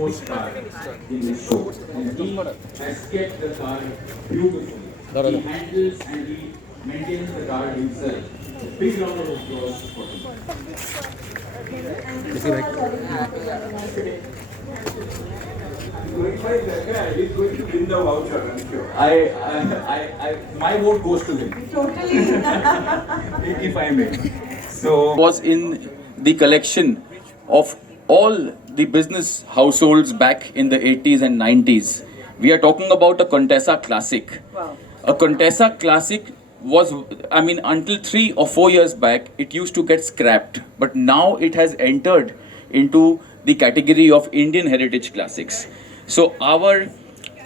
topmost car in this show. And he has kept the car beautifully. He handles and he maintains the car himself. A big round of applause for him. He's going to win the voucher, I'm sure. My vote goes to him. Totally. If I may. So, was in the collection of all the business households back in the 80s and 90s. We are talking about a Contessa Classic. Wow. A Contessa Classic was, I mean, until 3 or 4 years back, it used to get scrapped. But now it has entered into the category of Indian Heritage Classics. So our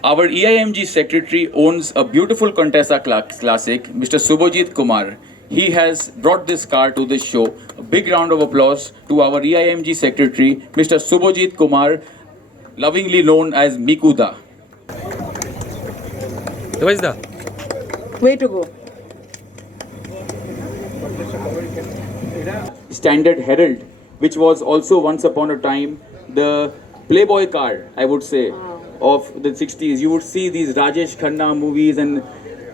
EIMG secretary owns a beautiful Contessa Classic, Mr. Subhajit Kumar. He has brought this car to this show. A big round of applause to our EIMG secretary, Mr. Subhajit Kumar, lovingly known as Mikuda. Where's the? Way to go. Standard Herald, which was also once upon a time the Playboy car, I would say, of the 60s. You would see these Rajesh Khanna movies and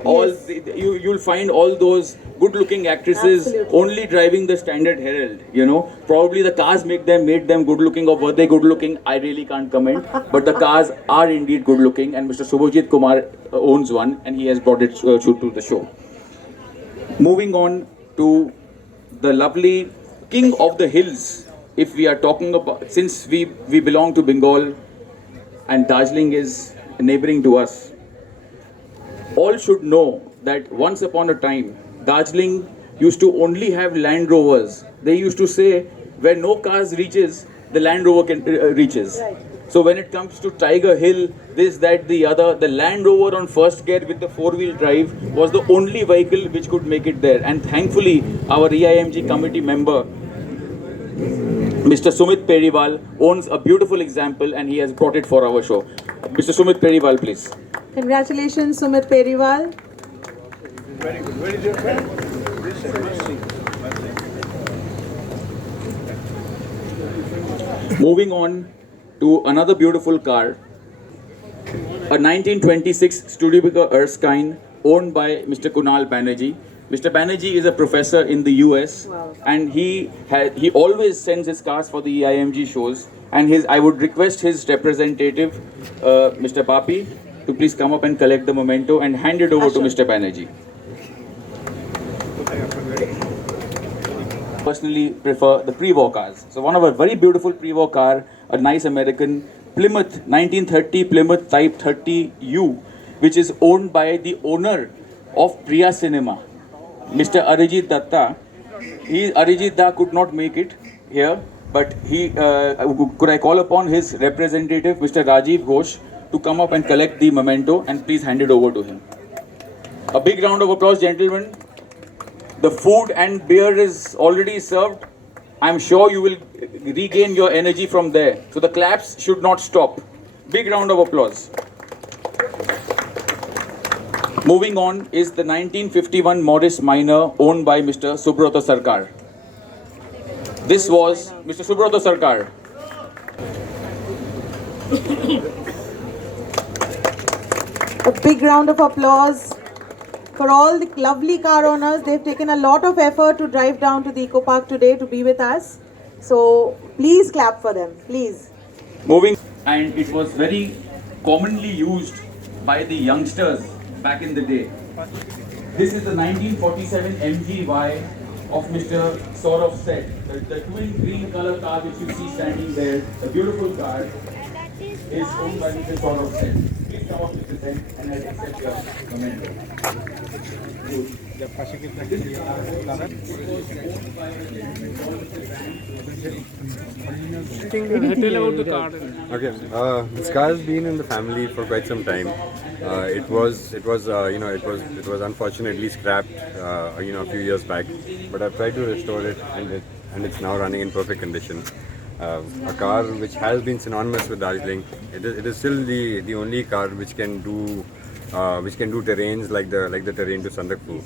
all. Yes. You'll find all those good-looking actresses Absolutely. only driving the Standard Herald. You know, probably the cars made them good-looking, or were they good-looking? I really can't comment. But the cars are indeed good-looking, and Mr. Subhajit Kumar owns one, and he has brought it to the show. Moving on to the lovely King of the Hills. If we are talking about, since we belong to Bengal and Darjeeling is neighboring to us, all should know that once upon a time, Darjeeling used to only have Land Rovers. They used to say, where no cars reaches, the Land Rover reaches. Right. So when it comes to Tiger Hill, this, that, the other, the Land Rover on first gear with the four-wheel drive was the only vehicle which could make it there. And thankfully, our EIMG committee member, Mr. Sumit Periwal, owns a beautiful example and he has brought it for our show. Mr. Sumit Periwal, please. Congratulations, Sumit Periwal. Very good. Where is your friend? Moving on to another beautiful car, a 1926 Studebaker Erskine owned by Mr. Kunal Banerjee. Mr. Banerjee is a professor in the US. Wow. And he always sends his cars for the EIMG shows. And I would request his representative, Mr. Papi, to please come up and collect the memento and hand it over to Mr. Banerjee. Personally prefer the pre-war cars. So one of a very beautiful pre-war car, a nice American Plymouth, 1930 Plymouth Type 30U, which is owned by the owner of Priya Cinema, Mr. Arijit Datta. Arijit Da could not make it here, but could I call upon his representative, Mr. Rajiv Ghosh, to come up and collect the memento and please hand it over to him. A big round of applause, gentlemen. The food and beer is already served. I'm sure you will regain your energy from there. So the claps should not stop. Big round of applause. Moving on is the 1951 Morris Minor owned by Mr. Subrata Sarkar. This was Mr. Subrata Sarkar. A big round of applause for all the lovely car owners. They've taken a lot of effort to drive down to the Ecopark today to be with us. So please clap for them, please. Moving, and it was very commonly used by the youngsters back in the day. This is the 1947 MGY of Mr. Saurav Seth, the twin green color car which you see standing there, the beautiful car, is owned by Mr. Saurav Seth. Please come up, Mr. Seth, and I'll accept your memento. Okay, this car has been in the family for quite some time. It was unfortunately scrapped, a few years back. But I've tried to restore it, and it's now running in perfect condition. A car which has been synonymous with Darjeeling. It is still the only car which can do terrains like the terrain to Sandakpur.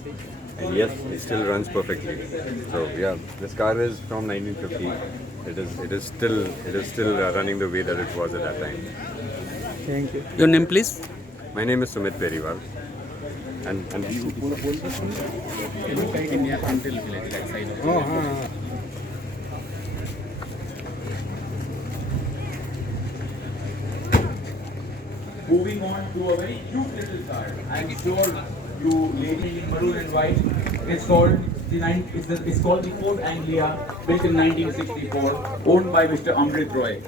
And yes, it still runs perfectly. So yeah, this car is from 1950. it is still running the way that it was at that time. Thank you. Your name, please? My name is Sumit Periwal, and Moving on to a very cute little car. I'm sure you lady in maroon and white. It's called it's called the Ford Anglia, built in 1964, owned by Mr. Amrit Roy.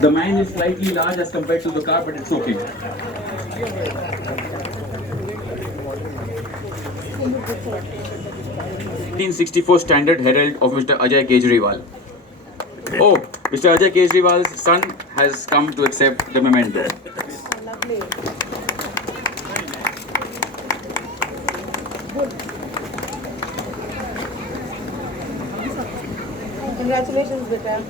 The man is slightly large as compared to the car, but it's okay. 1964 Standard Herald of Mr. Ajay Kejriwal. Oh, Mr. Ajay Kejriwal's son has come to accept the memento. Lovely. Congratulations, beta.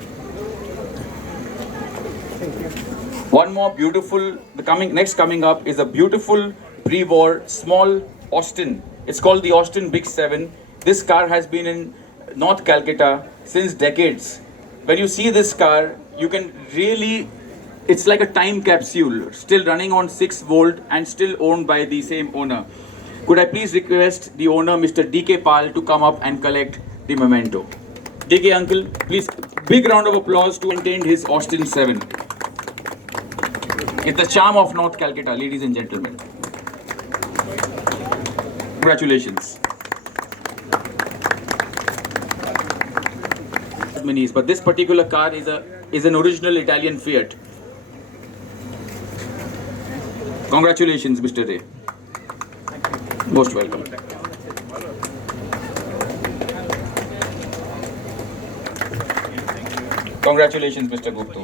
One more beautiful, next coming up is a beautiful pre-war small Austin. It's called the Austin Big 7. This car has been in North Calcutta since decades. When you see this car, you can really, it's like a time capsule, still running on 6 volt and still owned by the same owner. Could I please request the owner, Mr. DK Pal, to come up and collect the memento? DK uncle, please, big round of applause to maintain his Austin 7. It's the charm of North Calcutta, ladies and gentlemen. Congratulations. Minis, but this particular car is an original Italian Fiat. Congratulations, Mr. Ray. Most welcome. Congratulations, Mr. Gupta.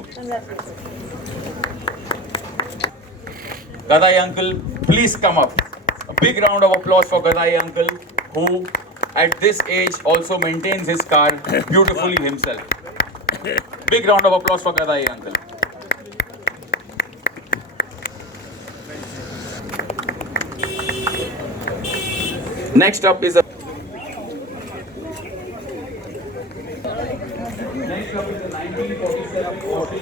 Gadai uncle, please come up. A big round of applause for Gadai uncle, who at this age also maintains his car beautifully himself. Big round of applause for Gadai uncle. Next up is a Next up is the 1947 Porsche.